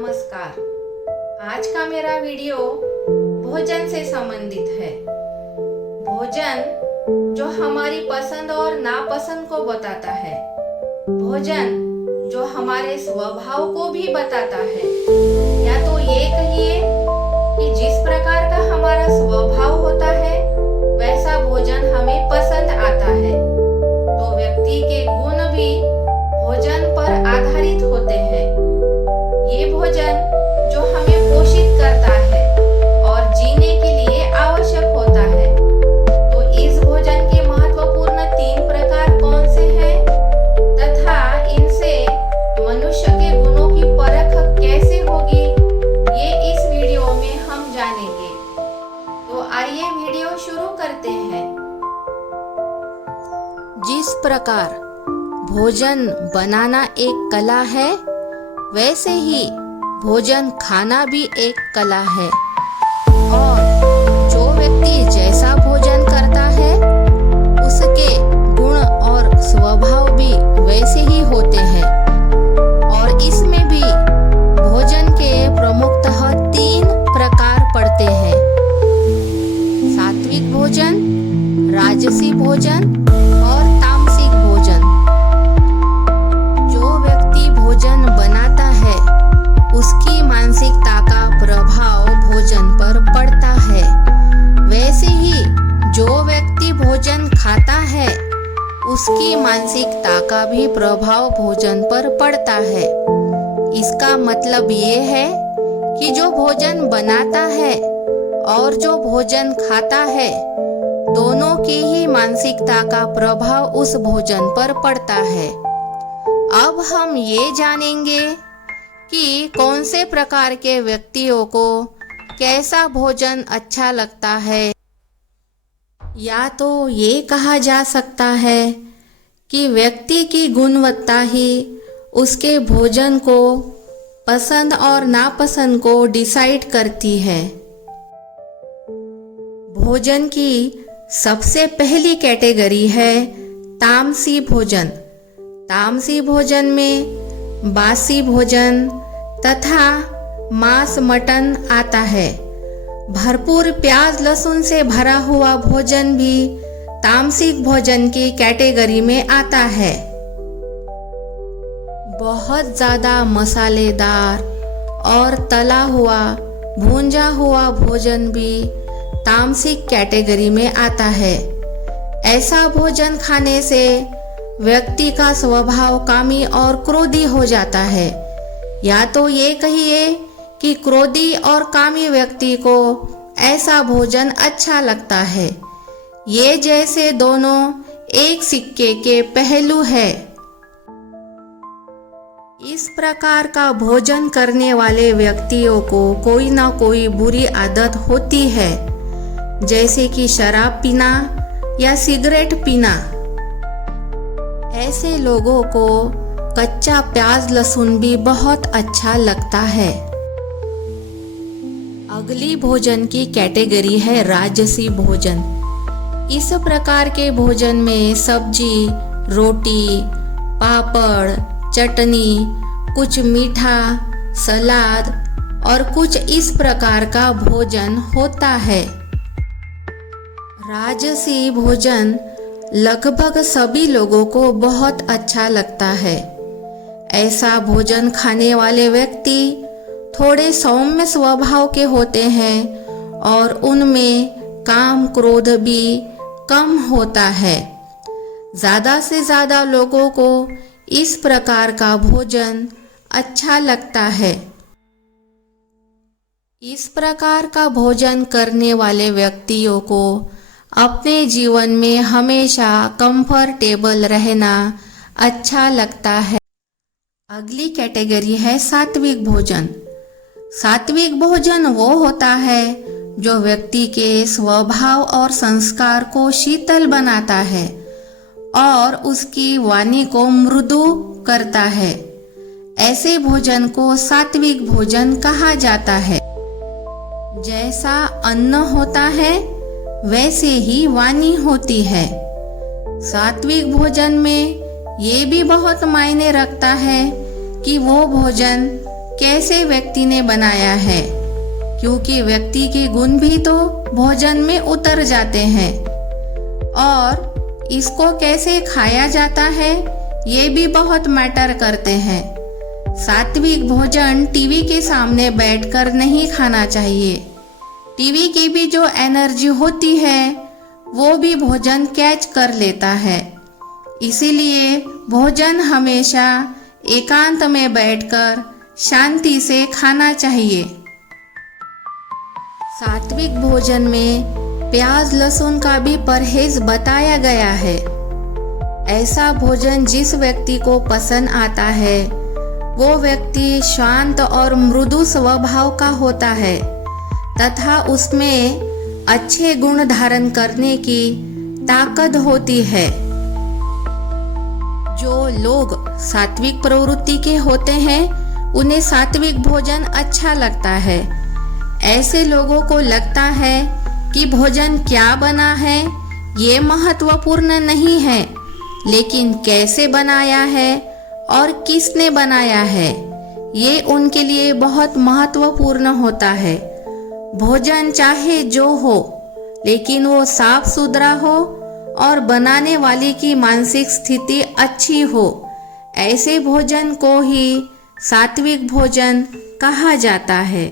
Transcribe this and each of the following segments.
नमस्कार। आज का मेरा वीडियो भोजन से संबंधित है। भोजन जो हमारी पसंद और नापसंद को बताता है, भोजन जो हमारे स्वभाव को भी बताता है, या तो ये कहिए कि जिस प्रकार का हमारा स्वभाव होता है वैसा भोजन हमें पसंद आता है। तो व्यक्ति के गुण भी भोजन पर आधारित होते हैं। ये भोजन जो हमें पोषित करता है और जीने के लिए आवश्यक होता है। तो इस भोजन के महत्वपूर्ण 3 प्रकार कौन से हैं तथा इनसे मनुष्य के गुणों की परख कैसे होगी, ये इस वीडियो में हम जानेंगे। तो आइए वीडियो शुरू करते हैं। जिस प्रकार भोजन बनाना एक कला है, वैसे ही भोजन खाना भी एक कला है। और जो व्यक्ति जैसा भोजन करता है उसके गुण और स्वभाव भी वैसे ही होते हैं। और इसमें भी भोजन के प्रमुखतः 3 प्रकार पड़ते हैं: सात्विक भोजन, राजसी भोजन और तामसिक भोजन। जो व्यक्ति भोजन बनाता है उसकी मानसिकता का प्रभाव भोजन पर पड़ता है। वैसे ही जो व्यक्ति भोजन खाता है उसकी मानसिकता का भी प्रभाव भोजन पर पड़ता है। इसका मतलब ये है कि जो भोजन बनाता है और जो भोजन खाता है, दोनों की ही मानसिकता का प्रभाव उस भोजन पर पड़ता है। अब हम ये जानेंगे कि कौन से प्रकार के व्यक्तियों को कैसा भोजन अच्छा लगता है। या तो ये कहा जा सकता है कि व्यक्ति की गुणवत्ता ही उसके भोजन को पसंद और नापसंद को डिसाइड करती है। भोजन की सबसे पहली कैटेगरी है तामसी भोजन। तामसी भोजन में बासी भोजन तथा मांस मटन आता है। भरपूर प्याज लहसुन से भरा हुआ भोजन भी तामसिक भोजन की कैटेगरी में आता है। बहुत ज़्यादा मसालेदार और तला हुआ भूंजा हुआ भोजन भी तामसिक कैटेगरी में आता है। ऐसा भोजन खाने से व्यक्ति का स्वभाव कामी और क्रोधी हो जाता है। या तो ये कहिए कि क्रोधी और कामी व्यक्ति को ऐसा भोजन अच्छा लगता है। ये जैसे दोनों एक सिक्के के पहलू है। इस प्रकार का भोजन करने वाले व्यक्तियों को कोई ना कोई बुरी आदत होती है, जैसे कि शराब पीना या सिगरेट पीना। ऐसे लोगों को कच्चा प्याज लहसुन भी बहुत अच्छा लगता है। अगली भोजन की कैटेगरी है राजसी भोजन। इस प्रकार के भोजन में सब्जी, रोटी, पापड़, चटनी, कुछ मीठा, सलाद और कुछ इस प्रकार का भोजन होता है। राजसी भोजन लगभग सभी लोगों को बहुत अच्छा लगता है। ऐसा भोजन खाने वाले व्यक्ति थोड़े सौम्य स्वभाव के होते हैं और उनमें काम क्रोध भी कम होता है। ज़्यादा से ज़्यादा लोगों को इस प्रकार का भोजन अच्छा लगता है। इस प्रकार का भोजन करने वाले व्यक्तियों को अपने जीवन में हमेशा कंफर्टेबल रहना अच्छा लगता है। अगली कैटेगरी है सात्विक भोजन। सात्विक भोजन वो होता है जो व्यक्ति के स्वभाव और संस्कार को शीतल बनाता है और उसकी वाणी को मृदु करता है। ऐसे भोजन को सात्विक भोजन कहा जाता है। जैसा अन्न होता है वैसे ही वाणी होती है। सात्विक भोजन में ये भी बहुत मायने रखता है कि वो भोजन कैसे व्यक्ति ने बनाया है, क्योंकि व्यक्ति के गुण भी तो भोजन में उतर जाते हैं। और इसको कैसे खाया जाता है ये भी बहुत मैटर करते हैं। सात्विक भोजन टीवी के सामने बैठकर नहीं खाना चाहिए। टीवी की भी जो एनर्जी होती है वो भी भोजन कैच कर लेता है। इसीलिए भोजन हमेशा एकांत में बैठकर शांति से खाना चाहिए। सात्विक भोजन में प्याज लहसुन का भी परहेज बताया गया है। ऐसा भोजन जिस व्यक्ति को पसंद आता है वो व्यक्ति शांत और मृदु स्वभाव का होता है तथा उसमें अच्छे गुण धारण करने की ताकत होती है। जो लोग सात्विक प्रवृत्ति के होते हैं उन्हें सात्विक भोजन अच्छा लगता है। ऐसे लोगों को लगता है कि भोजन क्या बना है ये महत्वपूर्ण नहीं है, लेकिन कैसे बनाया है और किसने बनाया है ये उनके लिए बहुत महत्वपूर्ण होता है। भोजन चाहे जो हो लेकिन वो साफ सुथरा हो और बनाने वाले की मानसिक स्थिति अच्छी हो। ऐसे भोजन को ही सात्विक भोजन कहा जाता है।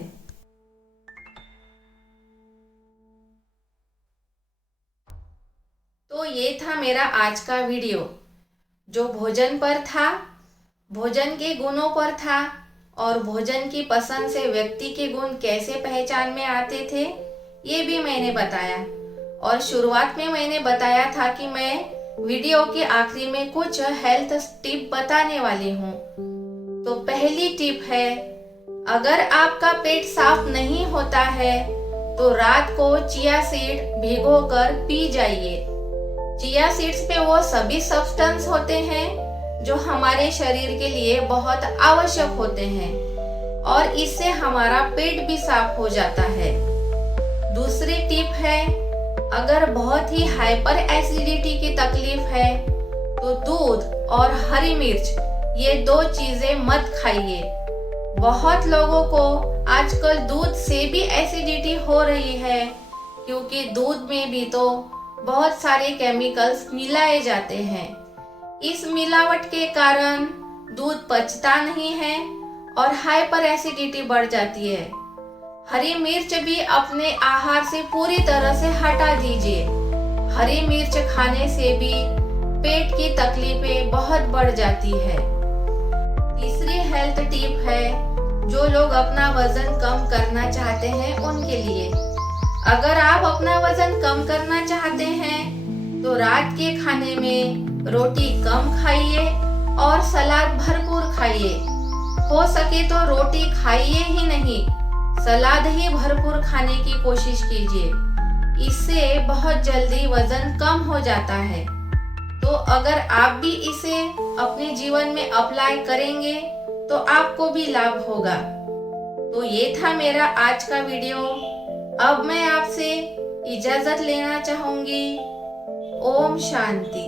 तो ये था मेरा आज का वीडियो जो भोजन पर था, भोजन के गुणों पर था और भोजन की पसंद से व्यक्ति के गुण कैसे पहचान में आते थे ये भी मैंने बताया। और शुरुआत में मैंने बताया था कि मैं वीडियो के आखिरी में कुछ हेल्थ टिप बताने वाली हूँ। तो पहली टिप है, अगर आपका पेट साफ नहीं होता है तो रात को चिया सीड भिगोकर पी जाइए। चिया सीड्स पे वो सभी सब्सटेंस होते हैं जो हमारे शरीर के लिए बहुत आवश्यक होते हैं और इससे हमारा पेट भी साफ हो जाता है। दूसरी टिप है, अगर बहुत ही हाइपर एसिडिटी की तकलीफ है तो दूध और हरी मिर्च ये 2 चीजें मत खाइए। बहुत लोगों को आजकल दूध से भी एसिडिटी हो रही है क्योंकि दूध में भी तो बहुत सारे केमिकल्स मिलाए जाते हैं। इस मिलावट के कारण दूध पचता नहीं है और हाइपर एसिडिटी बढ़ जाती है। हरी मिर्च भी अपने आहार से पूरी तरह से हटा दीजिए। हरी मिर्च खाने से भी पेट की तकलीफें बहुत बढ़ जाती है। तीसरी हेल्थ टिप है, जो लोग अपना वजन कम करना चाहते हैं उनके लिए। अगर आप अपना वजन कम करना चाहते हैं तो रात के खाने में रोटी कम खाइए और सलाद भरपूर खाइए। हो सके तो रोटी खाइए ही नहीं, सलाद ही भरपूर खाने की कोशिश कीजिए। इससे बहुत जल्दी वजन कम हो जाता है। तो अगर आप भी इसे अपने जीवन में अप्लाई करेंगे तो आपको भी लाभ होगा। तो ये था मेरा आज का वीडियो। अब मैं आपसे इजाजत लेना चाहूंगी। ओम शांति।